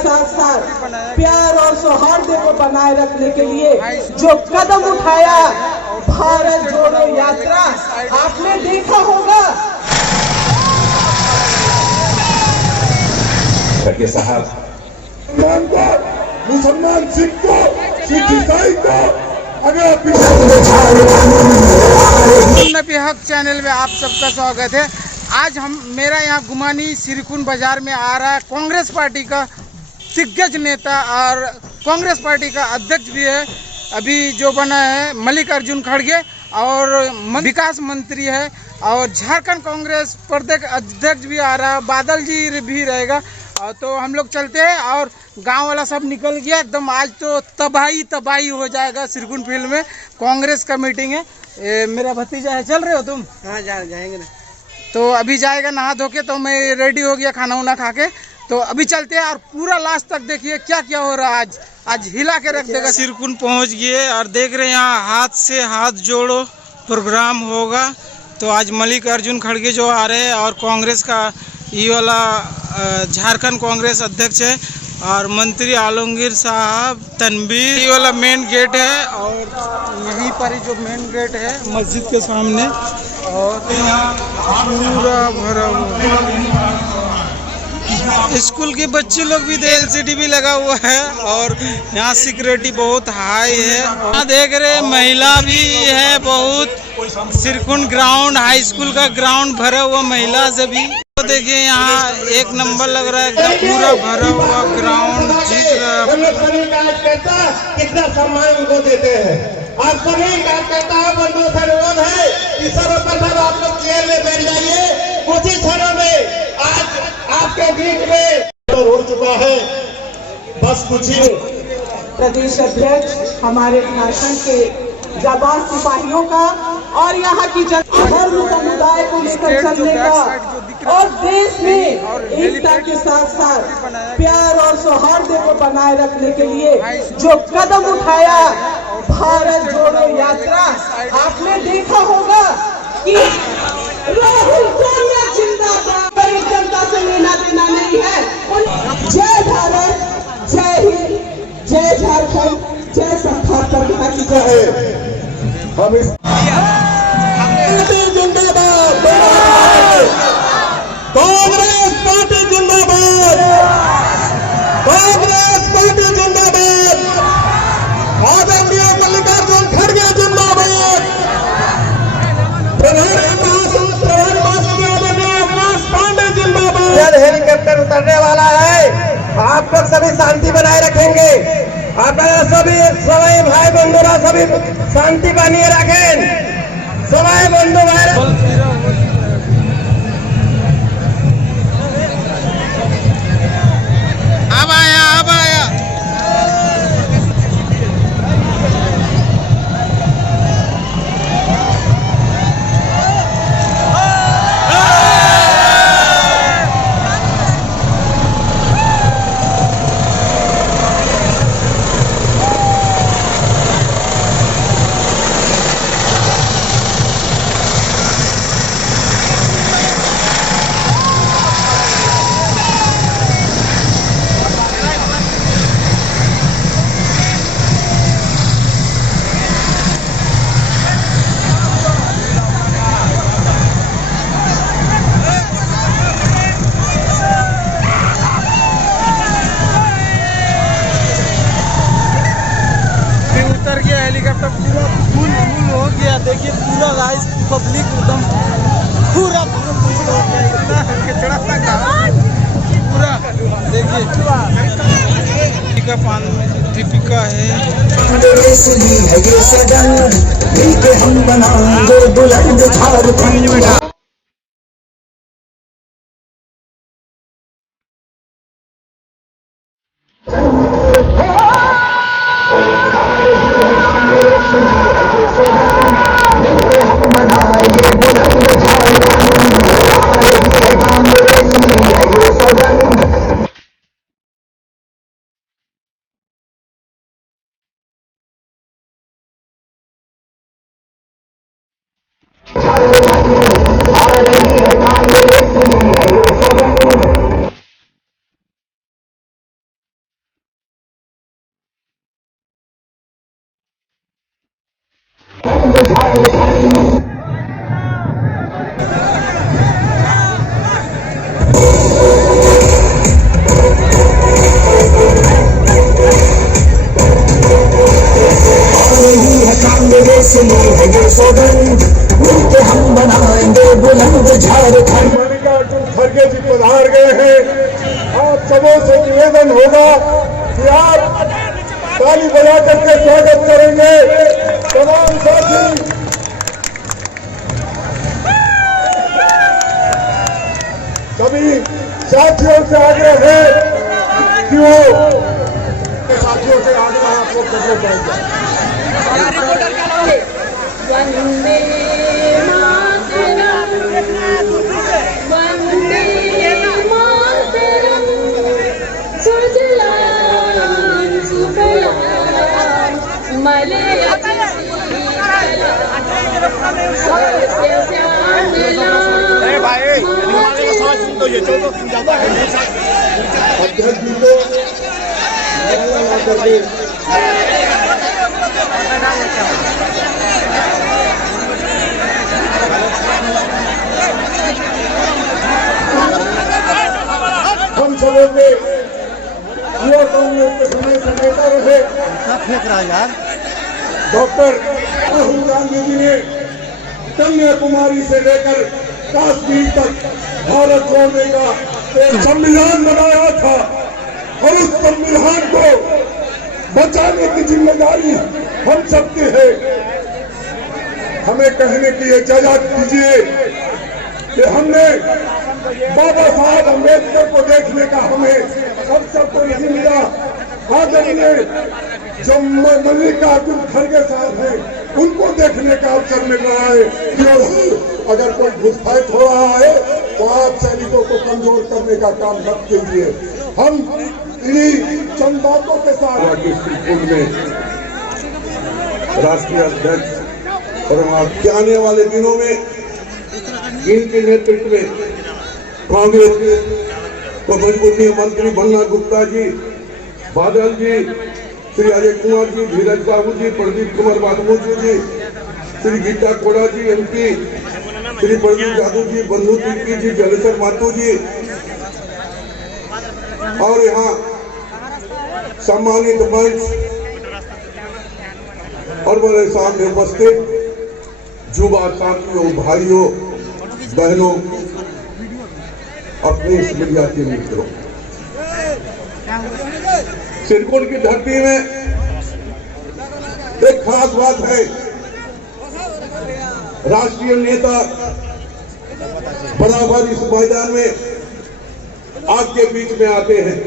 साथ साथ प्यार और सौहार्द को बनाए रखने के लिए जो कदम उठाया भारत जोड़ो यात्रा आपने देखा होगा। साहब मुसलमान सिख को, सिख ईसाई को अगर हक चैनल में आप सबका स्वागत है। आज मेरा यहाँ गुमानी सिरकुन बाजार में आ रहा है कांग्रेस पार्टी का दिग्गज नेता और कांग्रेस पार्टी का अध्यक्ष भी है अभी जो बना है मल्लिकार्जुन खड़गे, और विकास मंत्री है, और झारखंड कांग्रेस प्रदेश अध्यक्ष भी आ रहा है, बादल जी भी रहेगा। तो हम लोग चलते हैं और गांव वाला सब निकल गया एकदम। आज तो तबाही हो जाएगा सिरकुन फील्ड में। कांग्रेस का मीटिंग है। मेरा भतीजा है, चल रहे हो तुम? हाँ जाएंगे ना। तो अभी जाएगा नहा धो के, तो मैं रेडी हो गया खाना उना खा के। तो अभी चलते हैं और पूरा लास्ट तक देखिए क्या क्या हो रहा है। आज हिला के रख देगा। सिरकुन पहुंच गए और देख रहे हैं यहाँ हाथ से हाथ जोड़ो प्रोग्राम होगा। तो आज मल्लिकार्जुन खड़गे जो आ रहे हैं और कांग्रेस का ये वाला झारखंड कांग्रेस अध्यक्ष है और मंत्री आलमगीर साहब तनवीर। ये वाला मेन गेट है और यहीं पर ही जो मेन गेट है मस्जिद के सामने, और पूरा भरा हुआ स्कूल के बच्चे लोग भी एलसीडी भी लगा हुआ है और यहाँ सिक्योरिटी बहुत हाई है। यहाँ देख रहे महिला भी है बहुत। सिरकुन ग्राउंड हाई स्कूल का ग्राउंड भरा हुआ महिला से भी। तो देखिए यहाँ एक नंबर लग रहा है एकदम पूरा भरा हुआ ग्राउंड। कितना सम्मान उनको देते हैं। आप सभी कार्यकर्ताओं बंधुओं से अनुरोध है कि सर्वप्रथम आप लोग चेयर में बैठ जाइए। कुछ ही क्षणों में आज आपके बीच में हो चुका है। बस कुछ ही प्रदेश अध्यक्ष हमारे झारखंड के जाबाज सिपाहियों का और यहाँ की धर्म समुदाय को लेकर चलने का और देश में एकता के साथ साथ प्यार और सौहार्द को बनाए रखने के लिए जो कदम उठाया भारत जोड़ो यात्रा आपने देखा होगा कि राहुल सोनिया जिंदाबाद। जनता से लेना देना नहीं है। जय भारत, जय हिंद, जय झारखंड, जय सरकार प्रभा की जय। हम इस जिंदाबाद, कांग्रेस पार्टी जिंदाबाद, कांग्रेस पार्टी जिंदाबाद, आदरणीय मल्लिकार्जुन खड़गे जिंदाबाद, हेलीकॉप्टर उतरने वाला है। आप लोग सभी शांति बनाए रखेंगे। आप सभी भाई बंधु सभी शांति बनिए रखें। सभी बंधु भाई अब आया हेलीकॉप्टर पूरा फुल हो गया। देखिए पूरा गाइस पब्लिक एकदम पूरा हो गया। इतना कचड़ा सा पूरा देखिए टीका पान में दीपिका है। हम बनाएंगे बुलंद झारखंड। गोविंद मिलके हम बनाएंगे बुलंद झारखंड। मल्लिकार्जुन खड़गे जी पधार गए हैं। आप सबों से निवेदन होगा कि आप ताली बजा करके स्वागत करेंगे। तमाम साथी सभी साथियों से आग्रह है कि वो साथियों से आग्रह है आप लोग करने चाहिए। वंदे मातरम वंदे मातरम सुजलां सुफलां मलयजशीतलां अध्यक्ष जी को हम सबों के युवा कांग्रेस के समय से नेता रहे डॉक्टर राहुल गांधी जी ने कन्याकुमारी से लेकर कश्मीर तक भारत छोड़ने का एक संविधान बनाया था और उस संविधान को बचाने की जिम्मेदारी हम सबकी है। हमें कहने की इजाजत दीजिए कि हमने बाबा साहब अम्बेडकर को देखने का हमें अवसर तो नहीं मिला। आदरणीय जो मल्लिकार्जुन खड़गे साहब हैं उनको देखने का अवसर मिल रहा है। अगर कोई घुसपैठ हो रहा है तो आप सैनिकों को कमजोर करने का काम मत कीजिए। हम इन्हीं चंद बातों के साथ स्कूल में राष्ट्रीय अध्यक्ष और आने वाले दिनों में इनके नेतृत्व में कांग्रेस को मजबूती मंत्री बन्ना गुप्ता जी, बादल जी, श्री अजय कुमार जी, धीरज बाबू जी, प्रदीप कुमार बाबू जी, श्री गीता कोड़ा जी एमपी, श्री प्रदीप यादव जी, बंधु तिर्की जी, जलेश्वर माथुर जी और यहाँ सम्मानित मंच और मेरे सामने उपस्थित युवा साथियों, भाइयों, बहनों, अपने इस मीडिया के मित्रों, सिरकुट की धरती में एक खास बात है। राष्ट्रीय नेता बराबर इस मैदान में आपके बीच में आते हैं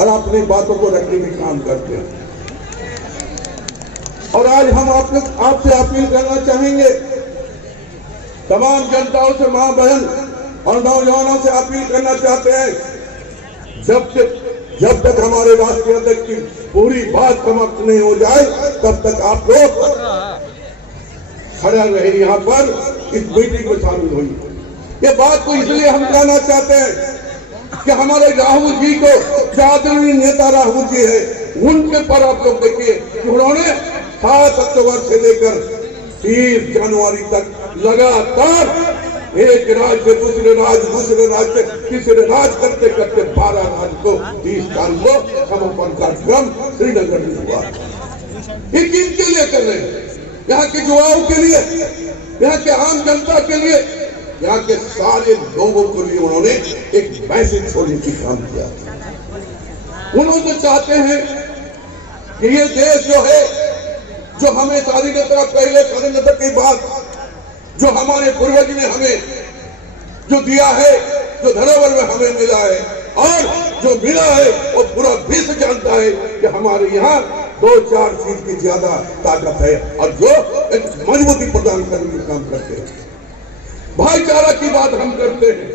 और अपनी बातों को रखने का काम करते हैं। और आज हम आपसे अपील करना चाहेंगे, तमाम जनताओं से, मां बहन और नौजवानों से अपील करना चाहते हैं, जब तक हमारे राष्ट्रीय अध्यक्ष की पूरी बात समाप्त नहीं हो जाए तब तक आप लोग खड़ा रहे यहाँ पर इस मीटिंग में शामिल हुई। ये बात को इसलिए हम कहना चाहते हैं कि हमारे राहुल जी को, जो आदरणीय नेता राहुल जी है, उनके पर आप लोग देखिए कि उन्होंने 7 अक्टूबर से लेकर 30 जनवरी तक लगातार एक राज्य से दूसरे राज्य तीसरे राज्य करते करते 12 राज्य को 30 साल को समापन कार्यक्रम श्रीनगर में हुआ। ये किनके लिए कर रहे हैं? यहाँ के युवाओं के लिए, यहाँ के आम जनता के लिए, यहाँ के सारे लोगों के लिए उन्होंने एक मैसेज छोड़ने की काम किया। उन्होंने चाहते हैं कि ये देश जो है, जो हमें स्वाधीनता पहले स्वाधीनता के बाद जो हमारे पूर्वज ने हमें जो दिया है, जो धरोहर में हमें मिला है और जो मिला है वो पूरा विश्व जानता है कि हमारे यहाँ 2-4 चीज की ज्यादा ताकत है और जो एक मजबूती प्रदान करने का काम करते हैं। भाईचारा की बात हम करते हैं,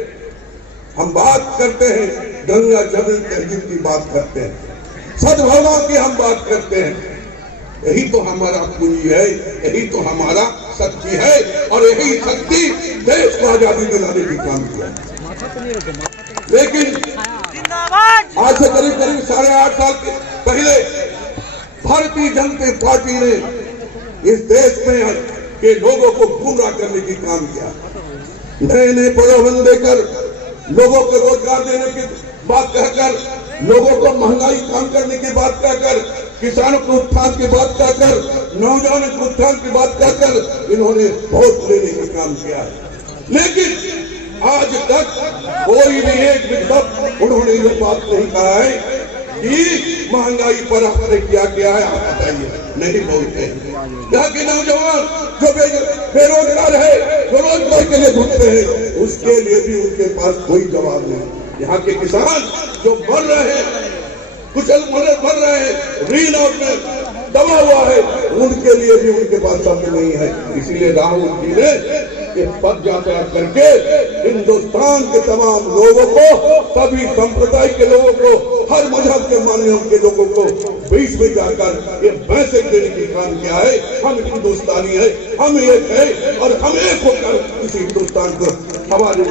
हम बात करते हैं, गंगा जमुना तहजीब की बात करते हैं, सद्भावना की हम बात करते हैं। यही तो हमारा पूंजी है, यही तो हमारा शक्ति है और यही शक्ति देश को आजादी दिलाने की काम किया। लेकिन आज से करीब 8.5 साल पहले भारतीय जनता पार्टी ने इस देश में के लोगों को गुमराह करने की काम किया। नए प्रलोभन देकर, लोगों को रोजगार देने की बात कहकर, लोगों को महंगाई कम करने की बात कहकर किसानों के उत्थान की बात कर, नौजवानों के उत्थान की बात कर इन्होंने वोट लेने का काम किया है। लेकिन आज तक कोई भी एक भी शब्द उन्होंने ये बात नहीं कहा है कि महंगाई पर हमने क्या किया है, आप बताइए, नहीं बोलते। यहाँ के नौजवान जो बेरोजगार है, जो रोजगार के लिए ढूंढते हैं, उसके लिए भी उनके पास कोई जवाब नहीं। यहाँ के किसान जो मर रहे हैं, कुशल मर रहे हैं, ऋण और में दबा हुआ है, उनके लिए भी उनके पास शब्द नहीं है। इसीलिए राहुल जी ने ये पद यात्रा करके हिंदुस्तान के तमाम लोगों को, सभी संप्रदाय के लोगों को, हर मजहब के मानने के लोगों को बीच में जाकर ये मैसेज देने की काम किया है, हम हिंदुस्तानी है, हम एक है और हम एक होकर इस हिंदुस्तान को हमारे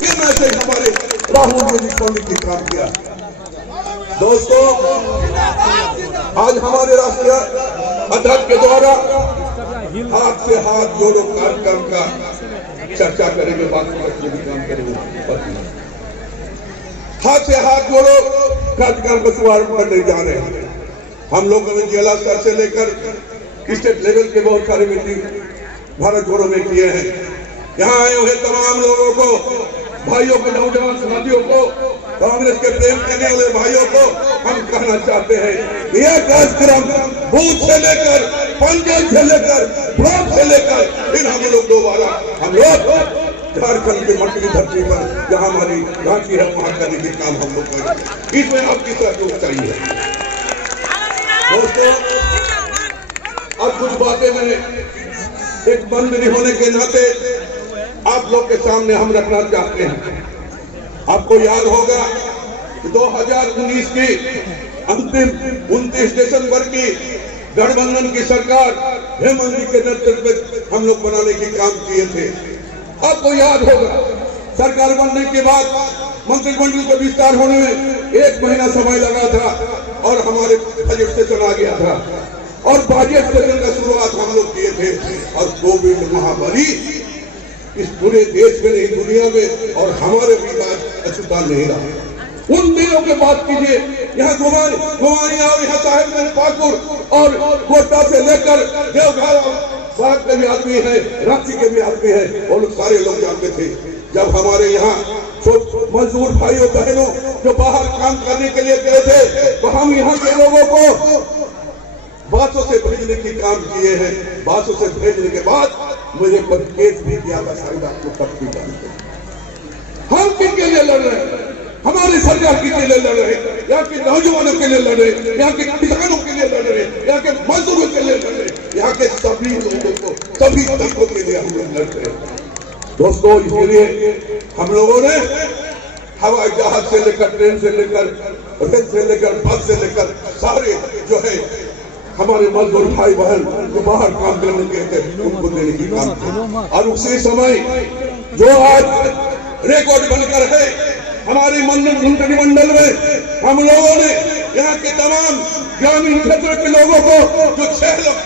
ये मैसेज हमारे राहुल जी पंडित जी काम किया। दोस्तों, आज हमारे राष्ट्रीय अध्यक्ष के द्वारा हाथ से हाथ जोड़ो कार्यक्रम का चर्चा करेंगे, बात भी काम करेंगे। हाथ से हाथ जोड़ो कार्यक्रम का शुभारंभ करने जा रहे हैं। हम लोगों ने जिला स्तर से लेकर स्टेट लेवल के बहुत सारे मीटिंग भारत जोड़ो में किए हैं। यहाँ आए हुए तमाम लोगों को, भाइयों को, नौजवान साथियों को, कांग्रेस के प्रेम करने वाले भाइयों को हम कहना चाहते हैं, यह कार्यक्रम बूथ से लेकर, पंचायत से लेकर, ब्लॉक से लेकर, फिर हम लोग दोबारा हम लोग झारखंड की मटकी धरती पर जहाँ हमारी रांची है वहाँ करने के काम हम लोग करेंगे। इसमें आपकी सहयोग चाहिए। दोस्तों, अब कुछ बातें मैंने एक मंत्री होने के नाते आप लोग के सामने हम रखना चाहते हैं। आपको याद होगा कि 2019 की अंतिम 29 दिसंबर की गठबंधन की सरकार हेमंत जी के नेतृत्व में हम लोग बनाने की काम किए थे। आपको याद होगा सरकार बनने के बाद मंत्रिमंडल का विस्तार होने में 1 महीना समय लगा था और हमारे बजट सेशन आ गया था और बजट सेशन का शुरुआत हम लोग किए थे और कोविड महामारी इस पूरे देश में नहीं, दुनिया में और हमारे भी अस्पताल नहीं रहा। उन दिनों के बात कीजिए, यहाँ घुमानिया और यहाँ साहेबगंज, पाकुड़ और कोटा से लेकर देवघर साहब के भी आदमी है, रांची के भी आदमी है, और सारे लोग जानते थे। जब हमारे यहाँ मजदूर भाइयों बहनों जो बाहर काम करने के लिए गए थे, तो हम यहाँ के लोगों को बासों से भेजने की काम किए हैं। बासों से भेजने के बाद मुझे पर केस भी किया था, शायद आपको पक्की जानते हैं। हम किनके लिए लड़ रहे हैं? हमारी सरकार किसके लिए लड़ रहे हैं? यहाँ के नौजवानों के लिए लड़ रहे हैं, यहाँ के किसानों के लिए लड़ रहे हैं, यहाँ के मजदूरों के लिए लड़ रहे हैं, यहाँ के सभी लोगों को, सभी तबकों के लिए हम लोग लड़ रहे हैं। दोस्तों, इसलिए हम लोगों ने हवाई जहाज से लेकर, ट्रेन से लेकर, रेल से लेकर, बस से लेकर सारे जो है हमारे मजदूर भाई बहन जो बाहर काम करने के थे उनको देने की काम किया। और उसी समय जो आज रिकॉर्ड बनकर है हमारे मंत्रिमंडल में, हम लोगों ने यहाँ के तमाम ग्रामीण क्षेत्र के लोगों को जो 6 लाख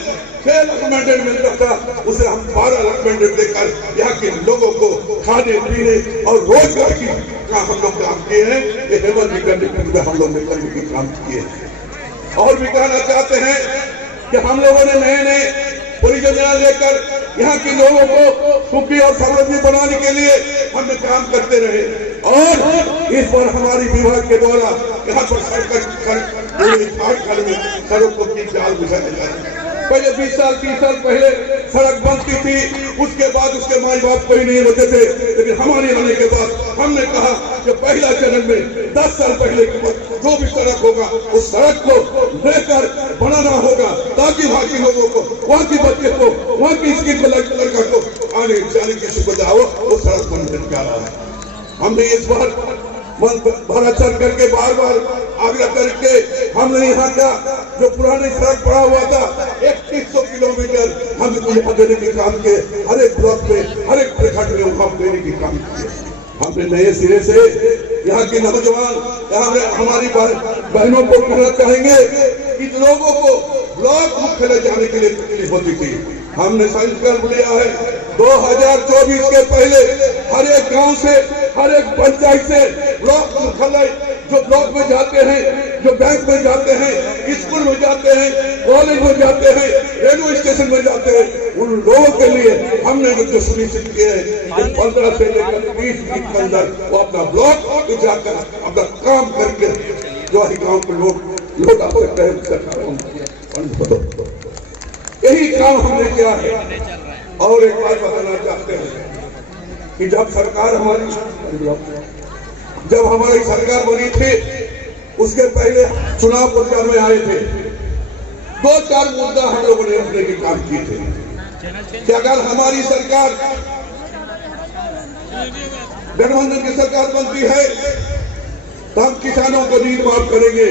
मैंडेट मिलता था, उसे हम 12 लाख मैंडेट देकर यहाँ के लोगों को खाने पीने और रोजगार की हम लोग काम किए हैं। ये हेमंत जी का नेतृत्व में हम लोग ने करने की काम किए हैं। और भी कहना चाहते हैं कि हम लोगों ने नए परियोजना लेकर यहाँ के लोगों को सुखी और समृद्धि बनाने के लिए हम काम करते रहे और इस बार हमारी विभाग के द्वारा यहाँ पर झारखंड में सड़कों की जाल बिछाने जा रही है। पहले 20 साल 30 साल पहले सड़क बनती थी, उसके बाद उसके माई बाप कोई नहीं होते थे, लेकिन हमारे आने के बाद हमने कहा कि पहला चरण में 10 साल पहले जो भी सड़क होगा उस सड़क को लेकर बनाना होगा ताकि वहाँ के लोगों को, वहाँ के बच्चे को, वहाँ की स्किल के लड़का को आने जाने की सुविधा हो, वो सड़क बनने जा रहा है। हमने इस बार भारत सरकार करके बार आग्रह करके हमने यहाँ का जो पुरानी सड़क पड़ा हुआ था 3100 किलोमीटर हम यहाँ देने के काम किए। हर एक ब्लॉक में, हर एक प्रखंड में हम देने के काम किए। हमने नए सिरे से यहाँ के नौजवान, हमारी बहनों को कहना चाहेंगे कि लोगों को ब्लॉक मुख्यालय जाने के लिए तकलीफ होती थी। हमने संकल्प लिया है 2024 के पहले हर एक गांव से, हर एक पंचायत से ब्लॉक मुख्यालय जो ब्लॉक में जाते हैं, जो बैंक में जाते हैं, स्कूल में जाते हैं, कॉलेज में जाते हैं, रेलवे स्टेशन में जाते हैं, उन लोगों के लिए हमने जो सुनिश्चित किए हैं 15 से लेकर 20 दिन के अंदर वो अपना ब्लॉक जाकर अपना काम करके जो है गाँव के लोग लौटा सकते हैं। यही काम हमने किया है। और एक बात बताना चाहते हैं कि जब हमारी सरकार बनी थी, उसके पहले चुनाव प्रचार में आए थे, 2-4 मुद्दा हम लोगों ने अपने के काम किए थे कि अगर हमारी सरकार गठबंधन की सरकार बनती है तो हम किसानों को ऋण माफ करेंगे।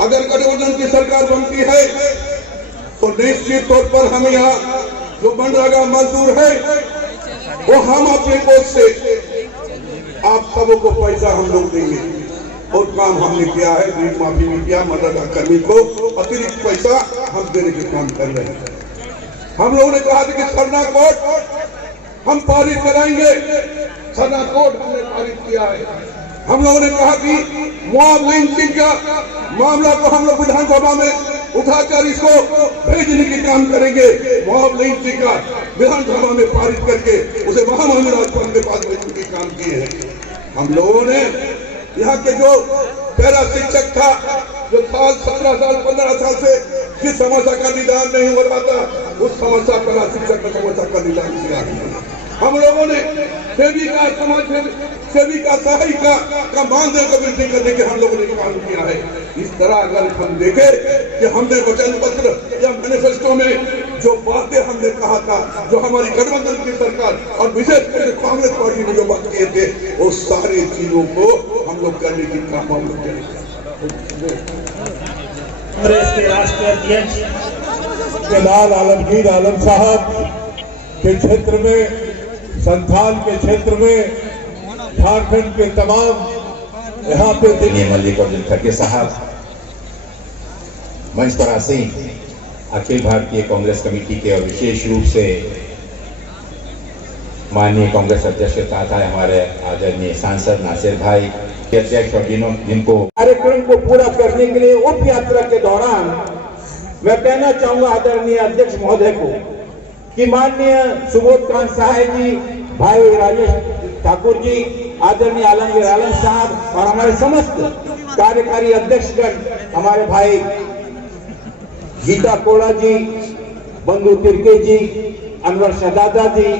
अगर गठबंधन की सरकार बनती है तो निश्चित तौर पर हम यहाँ जो मनरेगा मजदूर है वो हम अपने कोष से आप सबों को पैसा हम लोग देंगे। और काम हमने किया है, ऋण माफी भी किया, मनरेगा कर्मी को अतिरिक्त पैसा हम देने के काम कर रहे हैं। हम लोगों ने कहा था कि सरना कोड हम पारित कराएंगे, सरना कोड हमने पारित किया है। हम लोगों ने कहा कि मॉब लिंचिंग का मामला को हम लोग विधानसभा में उठाकर इसको भेजने के काम करेंगे। मॉब लिंचिंग का विधानसभा में पारित करके उसे महामहिम राज्यपाल के पास भेजने के काम किए हैं। हम लोगों ने यहाँ के जो पैरा शिक्षक था, जो 17 साल 15 साल से जिस समस्या का निदान नहीं हो रहा था, उस समस्या पैरा शिक्षक का समस्या का निदान किया। हम लोगों ने सेविका समाज सेविका सहायिका का मानदेय को वृद्धि करने के हम लोगों ने काम किया है। इस तरह अगर हम देखें कि हमने वचन पत्र या मैनिफेस्टो में जो बातें हमने कहा था, जो हमारी गठबंधन की सरकार और विशेष कर कांग्रेस पार्टी ने जो बात किए थे, वो सारी चीजों को हम लोग करने की काम हम लोग करेंगे। कांग्रेस के राष्ट्रीय अध्यक्ष जलाल आलमगीर आलम साहब के क्षेत्र में, संथाल के क्षेत्र में, झारखंड के तमाम यहाँ पे मल्लिक और खड़गे साहब मंच पर आसीन अखिल भारतीय कांग्रेस कमेटी के और विशेष रूप से माननीय कांग्रेस अध्यक्ष के साथ आए हमारे आदरणीय सांसद नासिर भाई के अध्यक्ष और जिनको कार्यक्रम को पूरा करने के लिए उप यात्रा के दौरान मैं कहना चाहूंगा आदरणीय अध्यक्ष महोदय को कि माननीय सुबोध कांत सहाय जी, भाई राजेश ठाकुर जी, आदरणीय आलमगीर आलम साहब और हमारे समस्त कार्यकारी अध्यक्षगण, हमारे भाई गीता कोड़ा जी, बंधु तिर्के जी, अनवर शहजादा जी,